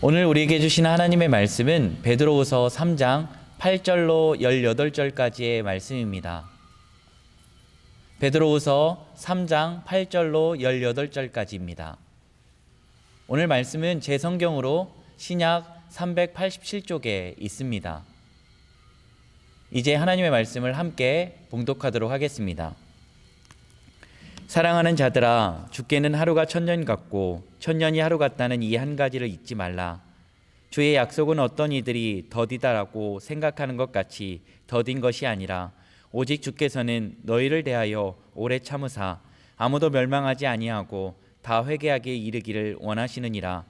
오늘 우리에게 주신 하나님의 말씀은 베드로후서 3장 8절로 18절까지의 말씀입니다. 베드로후서 3장 8절로 18절까지입니다. 오늘 말씀은 제 성경으로 신약 387쪽에 있습니다. 이제 하나님의 말씀을 함께 봉독하도록 하겠습니다. 사랑하는 자들아, 주께는 하루가 천년 같고 천년이 하루 같다는 이 한 가지를 잊지 말라. 주의 약속은 어떤 이들이 더디다라고 생각하는 것 같이 더딘 것이 아니라 오직 주께서는 너희를 대하여 오래 참으사 아무도 멸망하지 아니하고 다 회개하기에 이르기를 원하시느니라.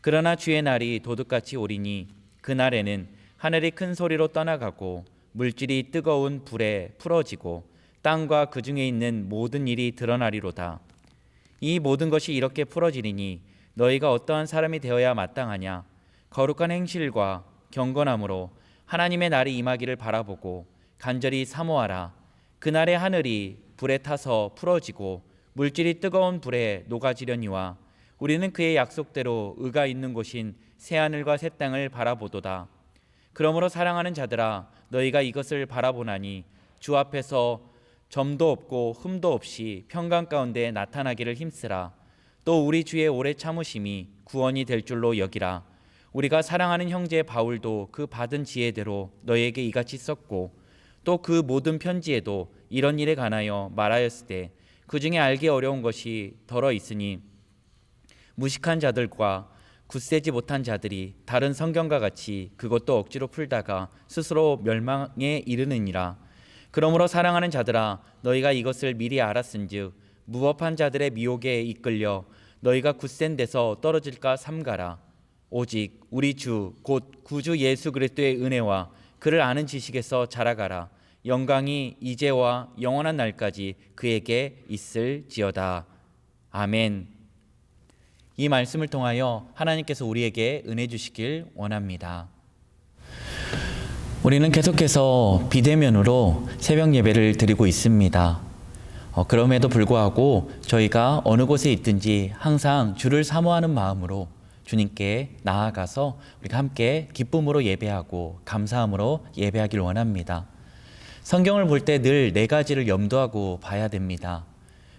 그러나 주의 날이 도둑같이 오리니 그날에는 하늘이 큰 소리로 떠나가고 물질이 뜨거운 불에 풀어지고 땅과 그 중에 있는 모든 일이 드러나리로다. 이 모든 것이 이렇게 풀어지리니 너희가 어떠한 사람이 되어야 마땅하냐? 거룩한 행실과 경건함으로 하나님의 날이 임하기를 바라보고 간절히 사모하라. 그날의 하늘이 불에 타서 풀어지고 물질이 뜨거운 불에 녹아지려니와 우리는 그의 약속대로 의가 있는 곳인 새하늘과 새 땅을 바라보도다. 그러므로 사랑하는 자들아, 너희가 이것을 바라보나니 주 앞에서 점도 없고 흠도 없이 평강 가운데 나타나기를 힘쓰라. 또 우리 주의 오래 참으심이 구원이 될 줄로 여기라. 우리가 사랑하는 형제 바울도 그 받은 지혜대로 너희에게 이같이 썼고 또 그 모든 편지에도 이런 일에 관하여 말하였을 때 그 중에 알기 어려운 것이 덜어 있으니 무식한 자들과 굳세지 못한 자들이 다른 성경과 같이 그것도 억지로 풀다가 스스로 멸망에 이르느니라. 그러므로 사랑하는 자들아, 너희가 이것을 미리 알았은즉 무법한 자들의 미혹에 이끌려 너희가 굳센 데서 떨어질까 삼가라. 오직 우리 주 곧 구주 예수 그리스도의 은혜와 그를 아는 지식에서 자라가라. 영광이 이제와 영원한 날까지 그에게 있을지어다. 아멘. 이 말씀을 통하여 하나님께서 우리에게 은혜 주시길 원합니다. 우리는 계속해서 비대면으로 새벽 예배를 드리고 있습니다. 그럼에도 불구하고 저희가 어느 곳에 있든지 항상 주를 사모하는 마음으로 주님께 나아가서 우리가 함께 기쁨으로 예배하고 감사함으로 예배하길 원합니다. 성경을 볼 때 늘 네 가지를 염두하고 봐야 됩니다.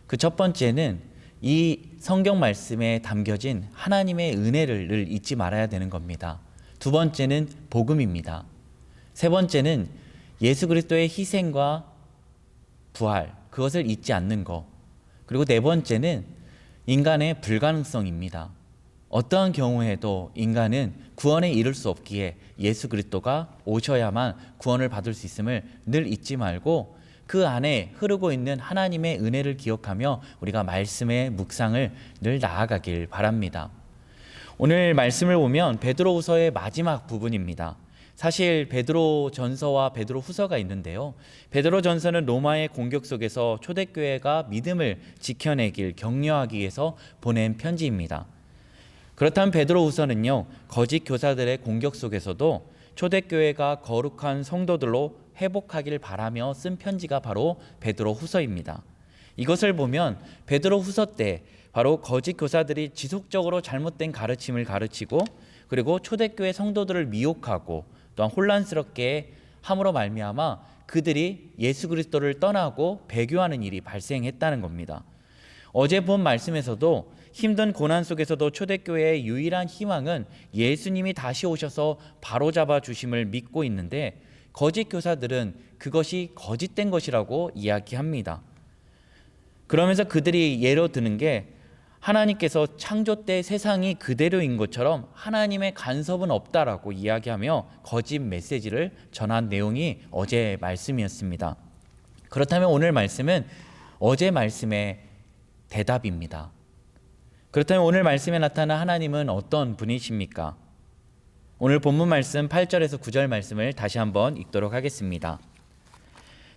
그 첫 번째는 이 성경 말씀에 담겨진 하나님의 은혜를 늘 잊지 말아야 되는 겁니다. 두 번째는 복음입니다. 세 번째는 예수 그리스도의 희생과 부활, 그것을 잊지 않는 것. 그리고 네 번째는 인간의 불가능성입니다. 어떠한 경우에도 인간은 구원에 이를 수 없기에 예수 그리스도가 오셔야만 구원을 받을 수 있음을 늘 잊지 말고 그 안에 흐르고 있는 하나님의 은혜를 기억하며 우리가 말씀의 묵상을 늘 나아가길 바랍니다. 오늘 말씀을 보면 베드로후서의 마지막 부분입니다. 사실 베드로 전서와 베드로 후서가 있는데요. 베드로 전서는 로마의 공격 속에서 초대교회가 믿음을 지켜내길 격려하기 위해서 보낸 편지입니다. 그렇다면 베드로 후서는요, 거짓 교사들의 공격 속에서도 초대교회가 거룩한 성도들로 회복하길 바라며 쓴 편지가 바로 베드로 후서입니다. 이것을 보면 베드로 후서 때 바로 거짓 교사들이 지속적으로 잘못된 가르침을 가르치고 그리고 초대교회 성도들을 미혹하고 또한 혼란스럽게 함으로 말미암아 그들이 예수 그리스도를 떠나고 배교하는 일이 발생했다는 겁니다. 어제 본 말씀에서도 힘든 고난 속에서도 초대교회의 유일한 희망은 예수님이 다시 오셔서 바로잡아 주심을 믿고 있는데 거짓 교사들은 그것이 거짓된 것이라고 이야기합니다. 그러면서 그들이 예로 드는 게 하나님께서 창조 때 세상이 그대로인 것처럼 하나님의 간섭은 없다라고 이야기하며 거짓 메시지를 전한 내용이 어제 말씀이었습니다. 그렇다면 오늘 말씀은 어제 말씀의 대답입니다. 그렇다면 오늘 말씀에 나타난 하나님은 어떤 분이십니까? 오늘 본문 말씀 8절에서 9절 말씀을 다시 한번 읽도록 하겠습니다.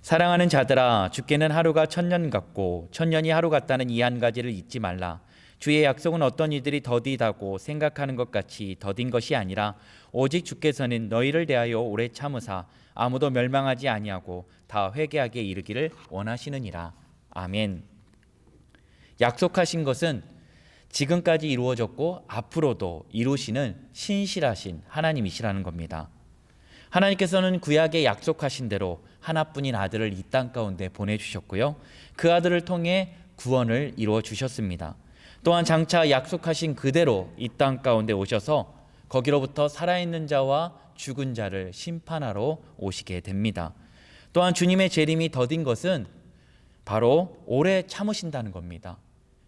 사랑하는 자들아, 주께는 하루가 천년 같고 천년이 하루 같다는 이 한 가지를 잊지 말라. 주의 약속은 어떤 이들이 더디다고 생각하는 것 같이 더딘 것이 아니라 오직 주께서는 너희를 대하여 오래 참으사 아무도 멸망하지 아니하고 다 회개하기에 이르기를 원하시느니라. 아멘. 약속하신 것은 지금까지 이루어졌고 앞으로도 이루시는 신실하신 하나님이시라는 겁니다. 하나님께서는 구약에 약속하신 대로 하나뿐인 아들을 이 땅 가운데 보내주셨고요. 그 아들을 통해 구원을 이루어 주셨습니다. 또한 장차 약속하신 그대로 이 땅 가운데 오셔서 거기로부터 살아있는 자와 죽은 자를 심판하러 오시게 됩니다. 또한 주님의 재림이 더딘 것은 바로 오래 참으신다는 겁니다.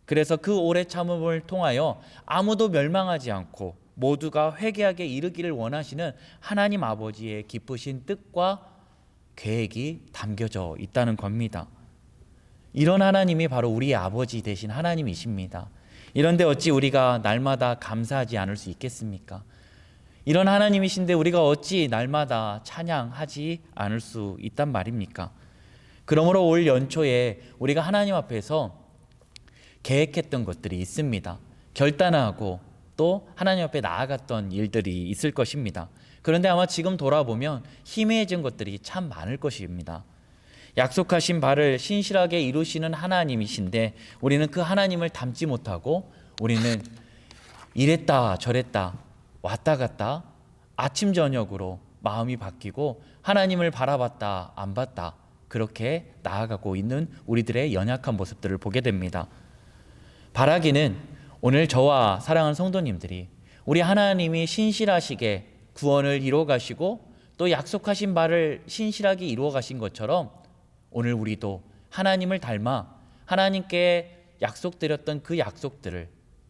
그래서 그 오래 참음을 통하여 아무도 멸망하지 않고 모두가 회개하게 이르기를 원하시는 하나님 아버지의 기쁘신 뜻과 계획이 담겨져 있다는 겁니다. 이런 하나님이 바로 우리의 아버지 되신 하나님이십니다. 이런데 어찌 우리가 날마다 감사하지 않을 수 있겠습니까? 이런 하나님이신데 우리가 어찌 날마다 찬양하지 않을 수 있단 말입니까? 그러므로 올 연초에 우리가 하나님 앞에서 계획했던 것들이 있습니다. 결단하고 또 하나님 앞에 나아갔던 일들이 있을 것입니다. 그런데 아마 지금 돌아보면 희미해진 것들이 참 많을 것입니다. 약속하신 바를 신실하게 이루시는 하나님이신데 우리는 그 하나님을 닮지 못하고 우리는 이랬다 저랬다 왔다 갔다 아침 저녁으로 마음이 바뀌고 하나님을 바라봤다 안 봤다 그렇게 나아가고 있는 우리들의 연약한 모습들을 보게 됩니다. 바라기는 오늘 저와 사랑하는 성도님들이 우리 하나님이 신실하시게 구원을 이루어 가시고 또 약속하신 바를 신실하게 이루어 가신 것처럼 오늘 우리도 하나님을 닮아 하나님께 약속드렸던 그 약속들을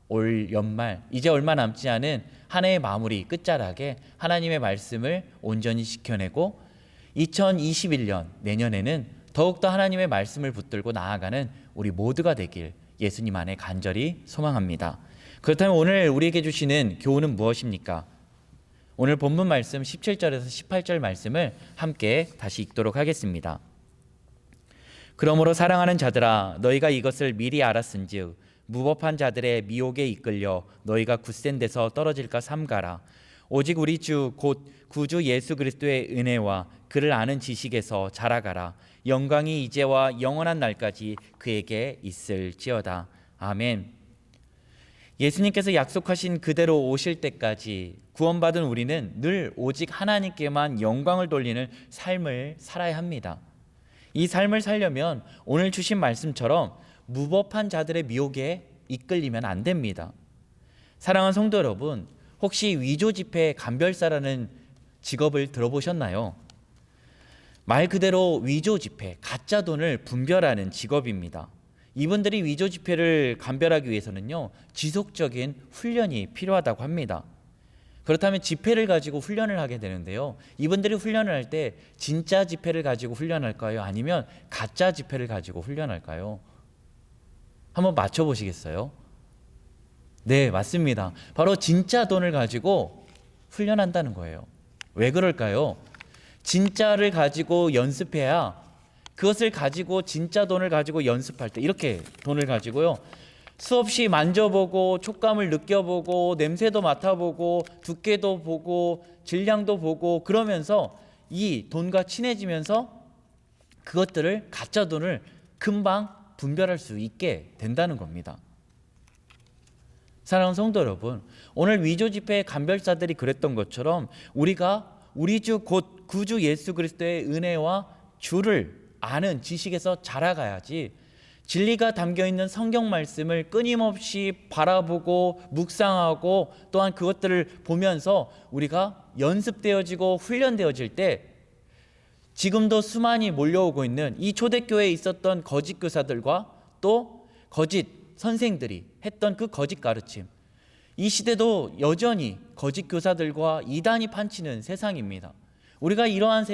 올 연말 이제 얼마 남지 않은 한 해의 마무리 끝자락에 하나님의 말씀을 온전히 지켜내고 2021년 내년에는 더욱더 하나님의 말씀을 붙들고 나아가는 우리 모두가 되길 예수님 안에 간절히 소망합니다. 그렇다면 오늘 우리에게 주시는 교훈은 무엇입니까? 오늘 본문 말씀 17절에서 18절 말씀을 함께 다시 읽도록 하겠습니다. 그러므로 사랑하는 자들아 너희가 이것을 미리 알았은즉 무법한 자들의 미혹에 이끌려 너희가 굳센 데서 떨어질까 삼가라. 오직 우리 주 곧 구주 예수 그리스도의 은혜와 그를 아는 지식에서 자라가라. 영광이 이제와 영원한 날까지 그에게 있을지어다. 아멘. 예수님께서 약속하신 그대로 오실 때까지 구원받은 우리는 늘 오직 하나님께만 영광을 돌리는 삶을 살아야 합니다. 이 삶을 살려면 오늘 주신 말씀처럼 무법한 자들의 미혹에 이끌리면 안 됩니다. 사랑하는 성도 여러분, 혹시 위조지폐 감별사라는 직업을 들어보셨나요? 말 그대로 위조지폐, 가짜 돈을 분별하는 직업입니다. 이분들이 위조지폐를 감별하기 위해서는요, 지속적인 훈련이 필요하다고 합니다. 그렇다면 지폐를 가지고 훈련을 하게 되는데요, 이분들이 훈련을 할 때 진짜 지폐를 가지고 훈련할까요? 아니면 가짜 지폐를 가지고 훈련할까요? 한번 맞춰보시겠어요? 네, 맞습니다. 바로 진짜 돈을 가지고 훈련한다는 거예요. 왜 그럴까요? 진짜를 가지고 연습해야 그것을 가지고 진짜 돈을 가지고 연습할 때 이렇게 돈을 가지고요, 수없이 만져보고 촉감을 느껴보고 냄새도 맡아보고 두께도 보고 질량도 보고 그러면서 이 돈과 친해지면서 그것들을 가짜 돈을 금방 분별할 수 있게 된다는 겁니다. 사랑하는 성도 여러분, 오늘 위조지폐 감별사들이 그랬던 것처럼 우리가 우리 주 곧 구주 예수 그리스도의 은혜와 주를 아는 지식에서 자라가야지, 진리가 담겨있는 성경 말씀을 끊임없이 바라보고 묵상하고 또한 그것들을 보면서 우리가 연습되어지고 훈련되어질 때 지금도 수많이 몰려오고 있는 이 초대교회에 있었던 거짓 교사들과 또 거짓 선생들이 했던 그 거짓 가르침, 이 시대도 여전히 거짓 교사들과 이단이 판치는 세상입니다. 우리가 이러한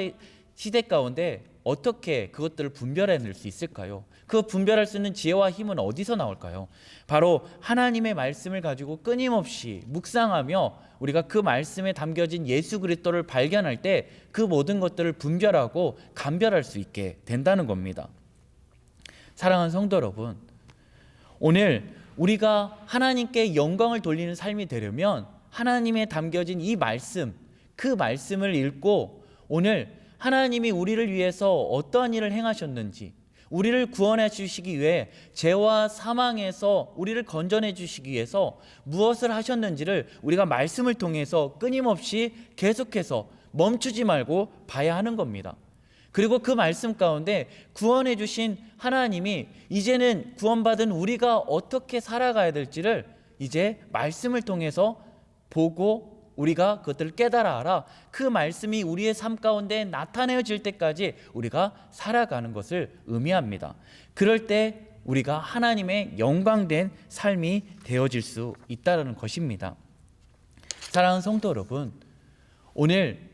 시대 가운데 어떻게 그것들을 분별해낼 수 있을까요? 그 분별할 수 있는 지혜와 힘은 어디서 나올까요? 바로 하나님의 말씀을 가지고 끊임없이 묵상하며 우리가 그 말씀에 담겨진 예수 그리스도를 발견할 때 그 모든 것들을 분별하고 감별할 수 있게 된다는 겁니다. 사랑하는 성도 여러분, 오늘 우리가 하나님께 영광을 돌리는 삶이 되려면 하나님에 담겨진 이 말씀, 그 말씀을 읽고 오늘 하나님이 우리를 위해서 어떠한 일을 행하셨는지, 우리를 구원해 주시기 위해 죄와 사망에서 우리를 건져내 주시기 위해서 무엇을 하셨는지를 우리가 말씀을 통해서 끊임없이 계속해서 멈추지 말고 봐야 하는 겁니다. 그리고 그 말씀 가운데 구원해 주신 하나님이 이제는 구원받은 우리가 어떻게 살아가야 될지를 이제 말씀을 통해서 보고 우리가 그것들을 깨달아 알아 그 말씀이 우리의 삶 가운데 나타내어질 때까지 우리가 살아가는 것을 의미합니다. 그럴 때 우리가 하나님의 영광된 삶이 되어질 수 있다는 것입니다. 사랑하는 성도 여러분, 오늘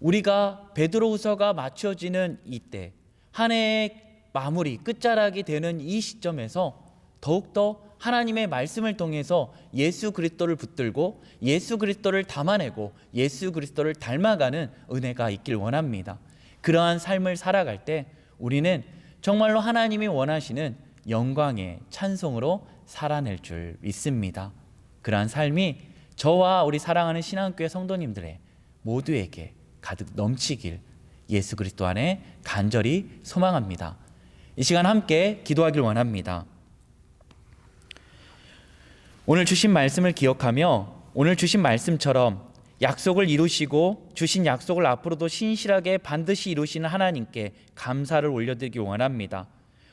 우리가 베드로후서가 맞춰지는 이때, 한 해의 마무리 끝자락이 되는 이 시점에서 더욱더 하나님의 말씀을 통해서 예수 그리스도를 붙들고 예수 그리스도를 담아내고 예수 그리스도를 닮아가는 은혜가 있길 원합니다. 그러한 삶을 살아갈 때 우리는 정말로 하나님이 원하시는 영광의 찬송으로 살아낼 줄 믿습니다. 그러한 삶이 저와 우리 사랑하는 신앙교회 성도님들의 모두에게 가득 넘치길 예수 그리스도 안에 간절히 소망합니다. 이 시간 함께 기도하길 원합니다. 오늘 주신 말씀을 기억하며 오늘 주신 말씀처럼 약속을 이루시고 주신 약속을 앞으로도 신실하게 반드시 이루시는 하나님께 감사를 올려드리기 원합니다.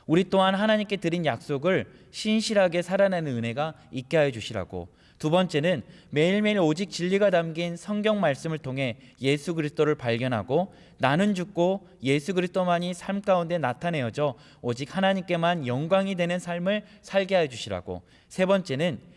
우리 또한 하나님께 드린 약속을 신실하게 살아내는 은혜가 있게 하여 주시라고, 두 번째는 매일매일 오직 진리가 담긴 성경 말씀을 통해 예수 그리스도를 발견하고 나는 죽고 예수 그리스도만이 삶 가운데 나타내어져 오직 하나님께만 영광이 되는 삶을 살게 하여 주시라고, 세 번째는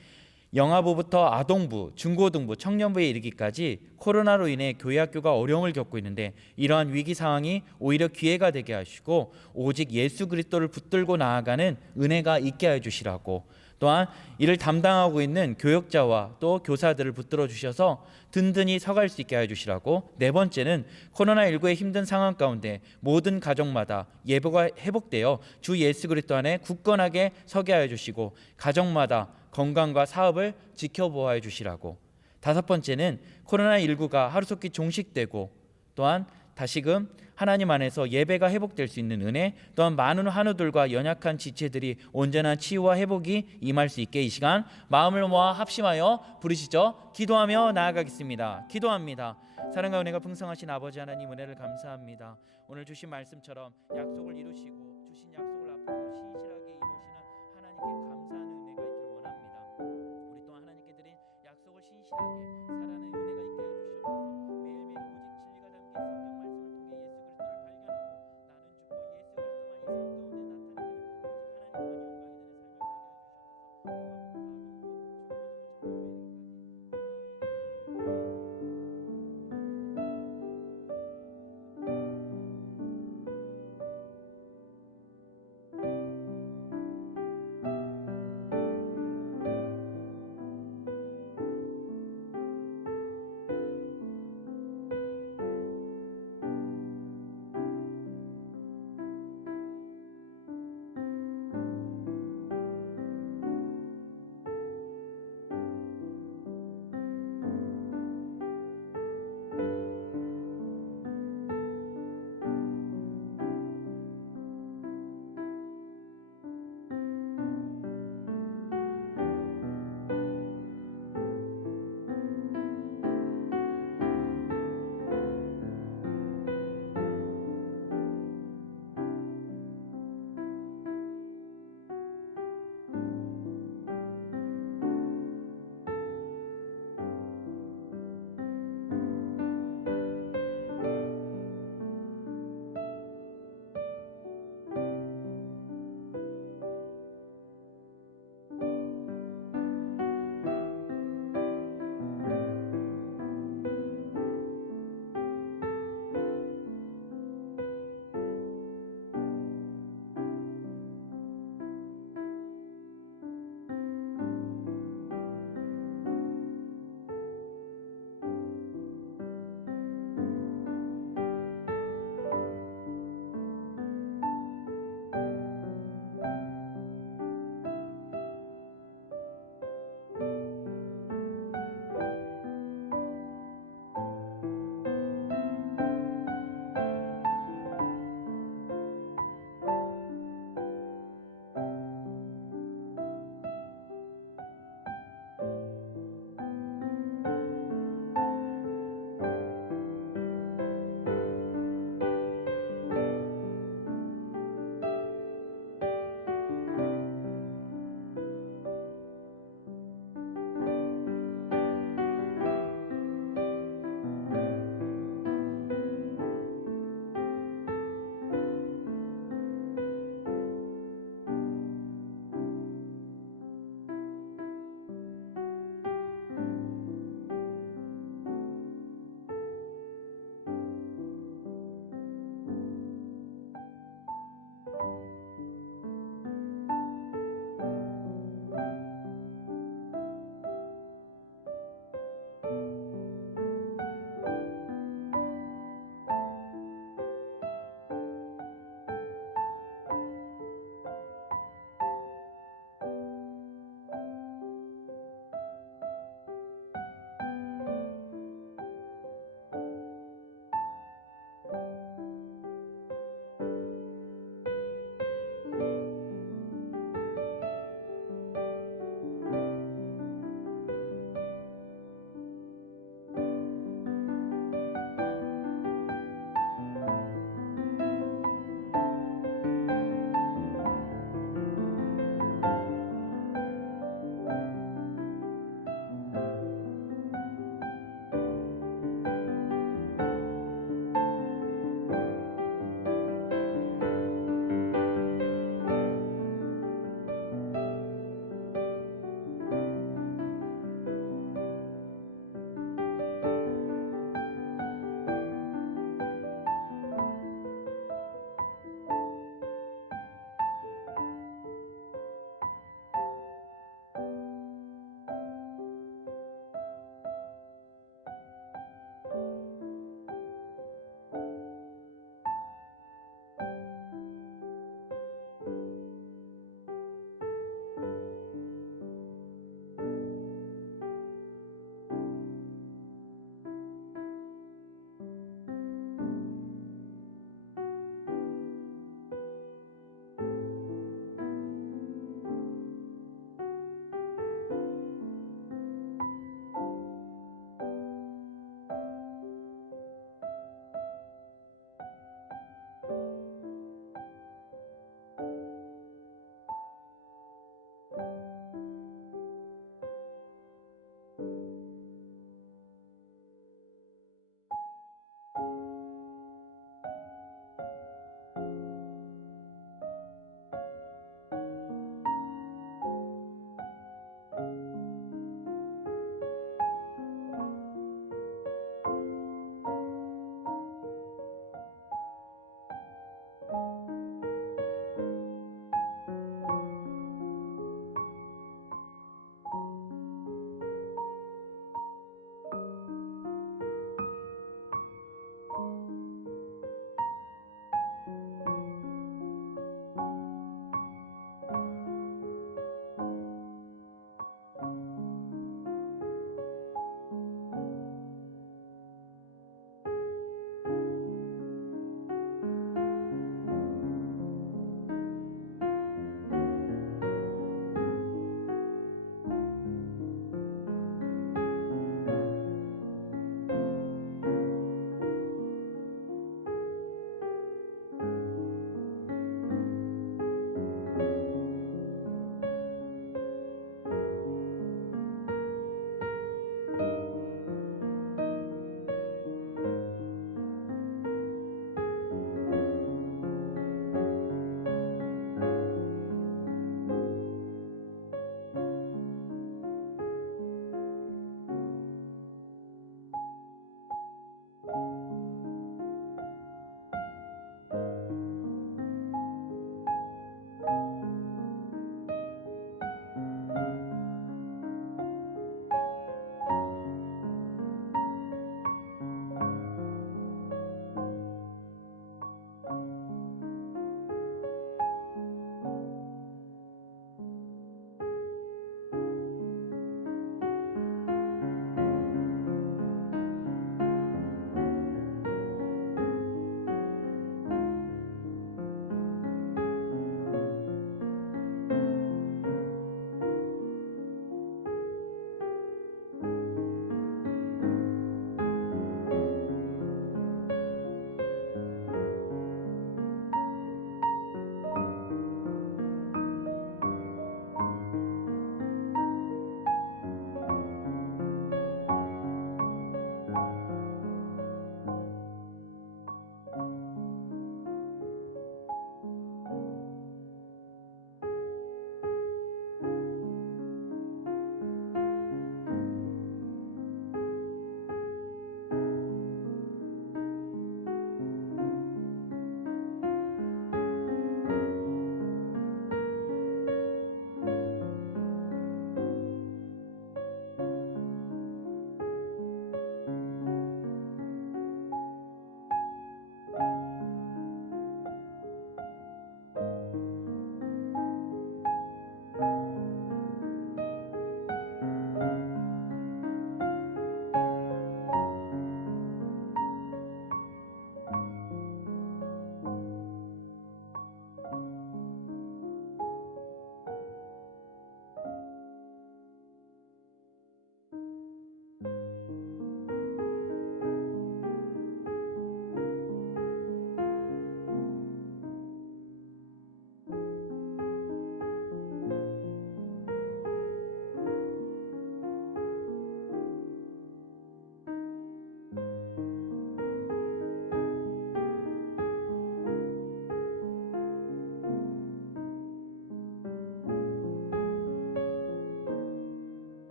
영아부부터 아동부, 중고등부, 청년부에 이르기까지 코로나로 인해 교회 학교가 어려움을 겪고 있는데 이러한 위기 상황이 오히려 기회가 되게 하시고 오직 예수 그리스도를 붙들고 나아가는 은혜가 있게 해 주시라고, 또한 이를 담당하고 있는 교역자와 또 교사들을 붙들어 주셔서 든든히 서갈 수 있게 해 주시라고, 네 번째는 코로나19의 힘든 상황 가운데 모든 가정마다 예배가 회복되어 주 예수 그리스도 안에 굳건하게 서게 하여 주시고 가정마다 건강과 사업을 지켜보아 주시라고, 다섯 번째는 코로나19가 하루속히 종식되고 또한 다시금 하나님 안에서 예배가 회복될 수 있는 은혜, 또한 많은 환우들과 연약한 지체들이 온전한 치유와 회복이 임할 수 있게 이 시간 마음을 모아 합심하여 부르시죠. 기도하며 나아가겠습니다. 기도합니다. 사랑과 은혜가 풍성하신 아버지 하나님, 은혜를 감사합니다. 오늘 주신 말씀처럼 약속을 이루시고 주신 약속을 앞으로 신실하게 이루시는 하나님께 감사하는 은혜가 있기를 원합니다. 우리 또한 하나님께 드린 약속을 신실하게